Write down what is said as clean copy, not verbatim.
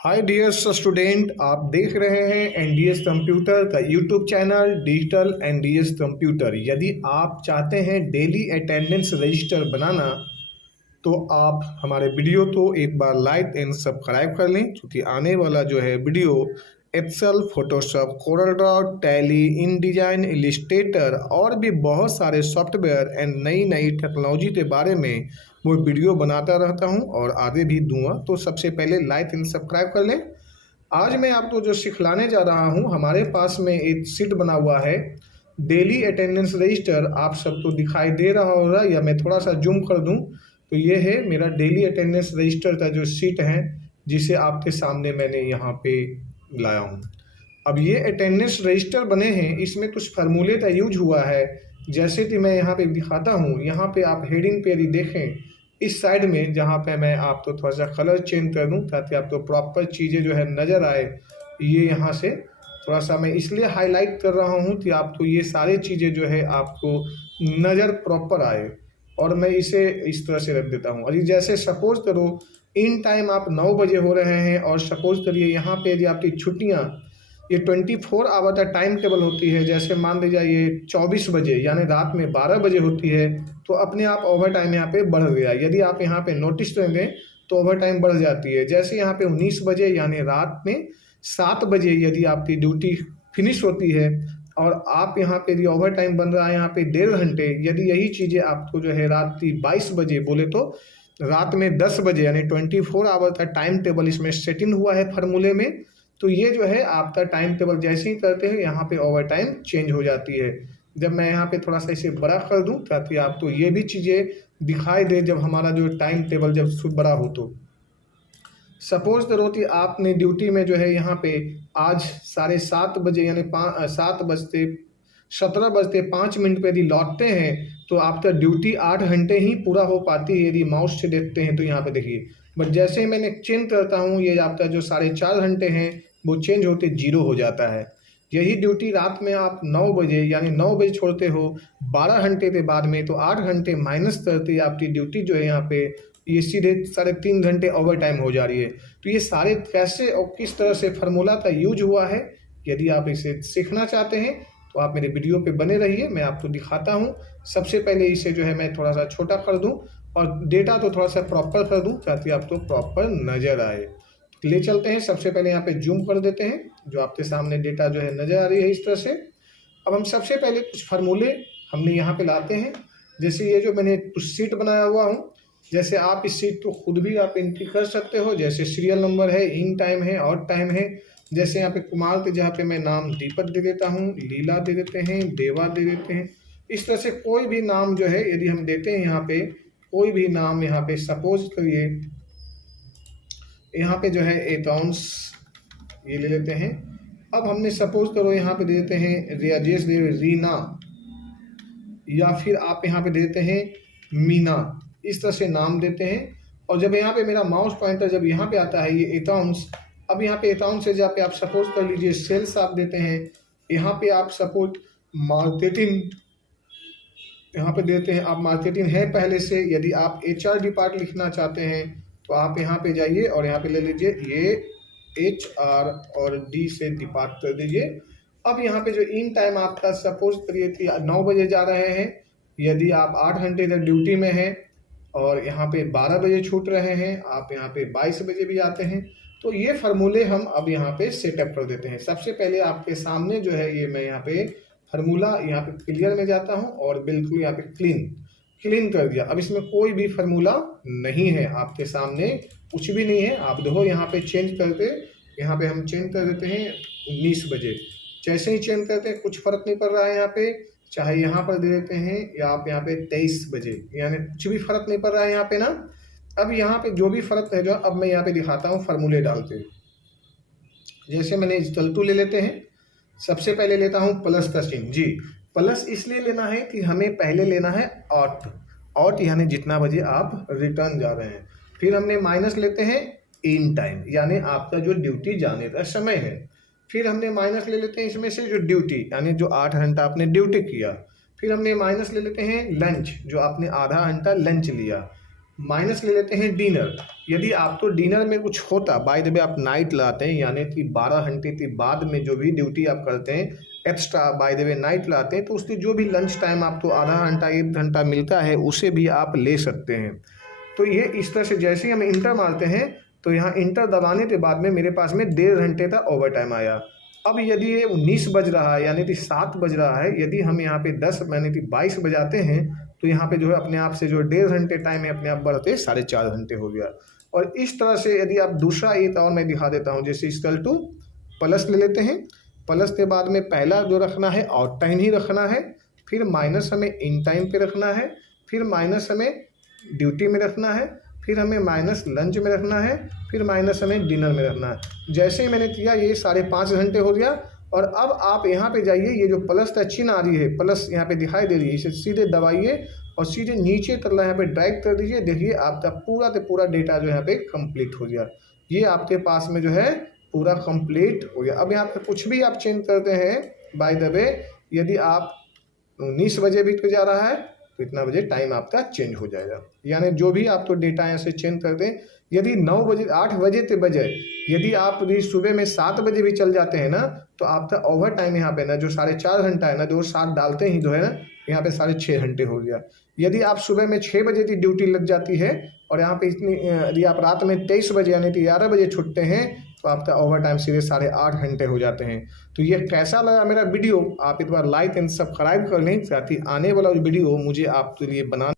Hi dear student, आप देख रहे हैं एनडीएस कंप्यूटर का YouTube channel digital NDS computer. यदि आप चाहते हैं डेली अटेंडेंस रजिस्टर बनाना तो आप हमारे वीडियो को एक बार लाइक एंड सब्सक्राइब कर लें, क्योंकि आने वाला जो है video Excel, Photoshop, CorelDRAW, Tally, InDesign, Illustrator और भी बहुत सारे सॉफ्टवेयर एंड नई नई टेक्नोलॉजी के बारे में वो वीडियो बनाता रहता हूं और आगे भी दूंगा। तो सबसे पहले लाइक एंड सब्सक्राइब कर लें। आज मैं आपको जो सिखलाने जा रहा हूं, हमारे पास में एक सीट बना हुआ है डेली अटेंडेंस रजिस्टर। आप सबको दिखाई दे रहा होगा या मैं थोड़ा सा जूम कर दूं तो ये है मेरा डेली अटेंडेंस रजिस्टर का जो सीट है, जिसे आपके सामने मैंने यहाँ पे लाया हूँ। अब ये अटेंडेंस रजिस्टर बने हैं, इसमें कुछ फार्मूले का यूज हुआ है, जैसे कि मैं यहाँ पे दिखाता हूँ। यहाँ पे आप हेडिंग पे यदि देखें, इस साइड में जहाँ पे मैं आपको थोड़ा सा कलर चेंज कर दूँ ताकि आपको प्रॉपर चीज़ें जो है नज़र आए। ये यहाँ से थोड़ा सा मैं इसलिए हाईलाइट कर रहा हूँ कि आपको ये सारी चीज़ें जो है आपको नज़र प्रॉपर आए, और मैं इसे इस तरह से रख देता हूँ। और ये जैसे सपोज करो इन टाइम आप 9 बजे हो रहे हैं, और सपोज करिए यहाँ पे यदि आपकी छुट्टियाँ ये 24 आवर का टाइम टेबल होती है। जैसे मान लीजिए ये 24 बजे यानी रात में 12 बजे होती है, तो अपने आप ओवर टाइम यहाँ पे बढ़ गया। यदि आप यहाँ पे नोटिस करेंगे तो ओवर टाइम बढ़ जाती है। जैसे यहाँ पे 19 बजे यानी रात में 7 बजे यदि आपकी ड्यूटी फिनिश होती है और आप यहाँ पे यदि ओवर टाइम बन रहा है यहाँ पे 1.5 घंटे, यदि यही चीज़ें आपको जो है रात की 22 बजे बोले तो रात में 10 बजे यानी 24 आवर का टाइम टेबल इसमें सेटिंग हुआ है फार्मूले में। तो ये जो है आपका टाइम टेबल जैसे ही करते हैं यहाँ पे ओवर टाइम चेंज हो जाती है। जब मैं यहाँ पे थोड़ा सा इसे बड़ा कर दूँ ताकि आपको ये भी चीज़ें दिखाई दे, जब हमारा जो टाइम टेबल जब बड़ा हो तो सपोज करो कि आपने ड्यूटी में जो है यहाँ पे आज 7:30 बजे यानी 17:05 पे यदि लौटते हैं तो आपका ड्यूटी 8 घंटे ही पूरा हो पाती है यदि माउस से देखते हैं तो। यहाँ पे देखिए, बट जैसे ही मैंने चेंज करता हूँ ये आपका जो 4.5 घंटे हैं वो चेंज होते 0 हो जाता है। यही ड्यूटी रात में आप 9 बजे यानी 9 बजे छोड़ते हो 12 घंटे के बाद में, तो 8 घंटे माइनस करते आपकी ड्यूटी जो है यहाँ पे ये सीधे 3.5 घंटे ओवर टाइम हो जा रही है। तो ये सारे कैसे और किस तरह से फार्मूला का यूज हुआ है, यदि आप इसे सीखना चाहते हैं तो आप मेरे वीडियो पे बने रहिए, मैं आपको दिखाता हूँ। सबसे पहले इसे जो है मैं थोड़ा सा छोटा कर दूँ और डेटा तो थोड़ा सा प्रॉपर कर दूँ ताकि आपको प्रॉपर नज़र आए। ले चलते हैं, सबसे पहले यहाँ पे जूम कर देते हैं, जो आपके सामने डेटा जो है नज़र आ रही है इस तरह से। अब हम सबसे पहले कुछ फार्मूले हमने यहाँ पे लाते हैं। जैसे ये जो मैंने कुछ सीट बनाया हुआ हूँ, जैसे आप इस सीट को खुद भी आप एंट्री कर सकते हो। जैसे सीरियल नंबर है, इन टाइम है, आउट टाइम है। जैसे यहाँ पे कुमार के जहाँ पे मैं नाम दीपक दे देता हूँ, लीला दे देते हैं, देवा दे देते हैं। इस तरह से कोई भी नाम जो है यदि हम देते हैं यहाँ पे, कोई भी नाम यहाँ पे सपोज करिए यहाँ पे जो है अकाउंट्स ये ले लेते हैं। अब हमने सपोज करो यहाँ पे दे देते हैं राजेश देव, रीना, या फिर आप यहाँ पे देते हैं मीना। इस तरह से नाम देते हैं। और जब यहाँ पे मेरा माउस पॉइंटर जब यहाँ पे आता है ये अकाउंट्स, अब यहाँ पे अकाउंट से जहाँ पे आप सपोज कर लीजिए सेल्स आप देते हैं, यहाँ पे आप सपोज मार्केटिंग यहाँ पे देते हैं। आप मार्केटिंग है पहले से, यदि आप HR डिपार्ट लिखना चाहते हैं तो आप यहाँ पे जाइए और यहाँ पे ले लीजिए ये HR और D से डिपार्ट कर दीजिए। अब यहाँ पे जो इन टाइम आपका सपोज करिए कि 9 बजे जा रहे हैं, यदि आप 8 घंटे तक ड्यूटी में हैं और यहाँ पे 12 बजे छूट रहे हैं, आप यहाँ पे 22 बजे भी आते हैं, तो ये फार्मूले हम अब यहाँ पे सेटअप कर देते हैं। सबसे पहले आपके सामने जो है ये मैं यहाँ पे फार्मूला यहाँ पे क्लियर में जाता हूँ और बिल्कुल यहाँ पे क्लीन कर दिया। अब इसमें कोई भी फार्मूला नहीं है, आपके सामने कुछ भी नहीं है। आप देखो यहाँ पे चेंज करते, यहाँ पे हम चेंज कर देते हैं 19 बजे। जैसे ही चेंज करते हैं कुछ फर्क नहीं पड़ रहा है यहाँ पे, चाहे यहाँ पर दे देते हैं या आप यहाँ पे 23 बजे, यानी कुछ भी फर्क नहीं पड़ रहा है यहाँ पे ना। अब यहाँ पे जो भी फर्क है जो अब मैं यहाँ पे दिखाता हूँ फार्मूले डालते। जैसे मैंने इक्वल ले लेते हैं, सबसे पहले लेता हूँ प्लस का चिन्ह। जी, प्लस इसलिए लेना है कि हमें पहले लेना है आउट यानी जितना बजे आप रिटर्न जा रहे हैं। फिर हमने माइनस लेते हैं इन टाइम यानी आपका जो ड्यूटी जाने का समय है। फिर हमने माइनस ले लेते हैं इसमें से जो ड्यूटी यानी जो 8 घंटा आपने ड्यूटी किया। फिर हमने माइनस ले लेते हैं लंच, जो आपने आधा घंटा लंच लिया। माइनस ले लेते हैं डिनर। यदि आपको डिनर में कुछ होता, बाय द वे आप नाइट लाते हैं, यानी कि 12 घंटे के बाद में जो भी ड्यूटी आप करते हैं extra by the way night लाते हैं, तो उससे जो भी लंच टाइम आपको आधा घंटा 1 घंटा मिलता है उसे भी आप ले सकते हैं। तो ये इस तरह से जैसे ही हम इंटर मारते हैं तो यहाँ इंटर दबाने के बाद में मेरे पास में 1.5 घंटे का ओवर टाइम आया। अब यदि ये 19 बज रहा है यानी कि 7 बज रहा है, यदि हम यहाँ पे 10 यानी कि 22 बजाते हैं तो यहाँ पे जो है अपने आप से जो 1.5 घंटे टाइम है अपने आप बढ़ते 4.5 घंटे हो गया। और इस तरह से यदि आप दूसरा एक और मैं दिखा देता हूँ, जैसे इक्वल टू प्लस ले लेते हैं। प्लस के बाद में पहला जो रखना है आउट टाइम ही रखना है, फिर माइनस हमें इन टाइम पे रखना है, फिर माइनस हमें ड्यूटी में रखना है, फिर हमें माइनस लंच में रखना है, फिर माइनस हमें डिनर में रखना है। जैसे ही मैंने किया ये 5.5 घंटे हो गया। और अब आप यहाँ पे जाइए, ये जो प्लस का चिन्ह आ रही है, प्लस यहाँ पे दिखाई दे रही है, इसे सीधे दबाइए और सीधे नीचे तरला यहाँ पे ड्रैग कर दीजिए। देखिए आपका पूरा का पूरा डेटा जो यहाँ पे कंप्लीट हो गया। ये आपके पास में जो है पूरा कंप्लीट हो गया। अब यहाँ पे कुछ भी आप चेंज करते हैं, बाय द वे यदि आप 19 बजे बीत जा रहा है तो इतना बजे टाइम आपका चेंज हो जाएगा। यानी जो भी आप तो डेटा यहाँ से चेंज कर दें, यदि 9 बजे 8 बजे के बजाय यदि आप यदि सुबह में 7 बजे भी चल जाते हैं ना, तो आपका ओवर टाइम यहाँ पे ना जो 4.5 घंटा है ना, जो 7 डालते ही जो है ना यहाँ पे 6.5 घंटे हो गया। यदि आप सुबह में 6 बजे की ड्यूटी लग जाती है और यहाँ पे इतनी यदि आप रात में 23 बजे यानी कि 11 बजे छूटते हैं तो आपका ओवर टाइम सीधे 8.5 घंटे हो जाते हैं। तो ये कैसा लगा मेरा वीडियो, आप एक बार लाइक एंड सब्सक्राइब कर लें, साथ ही आने वाला वीडियो मुझे आपके लिए बना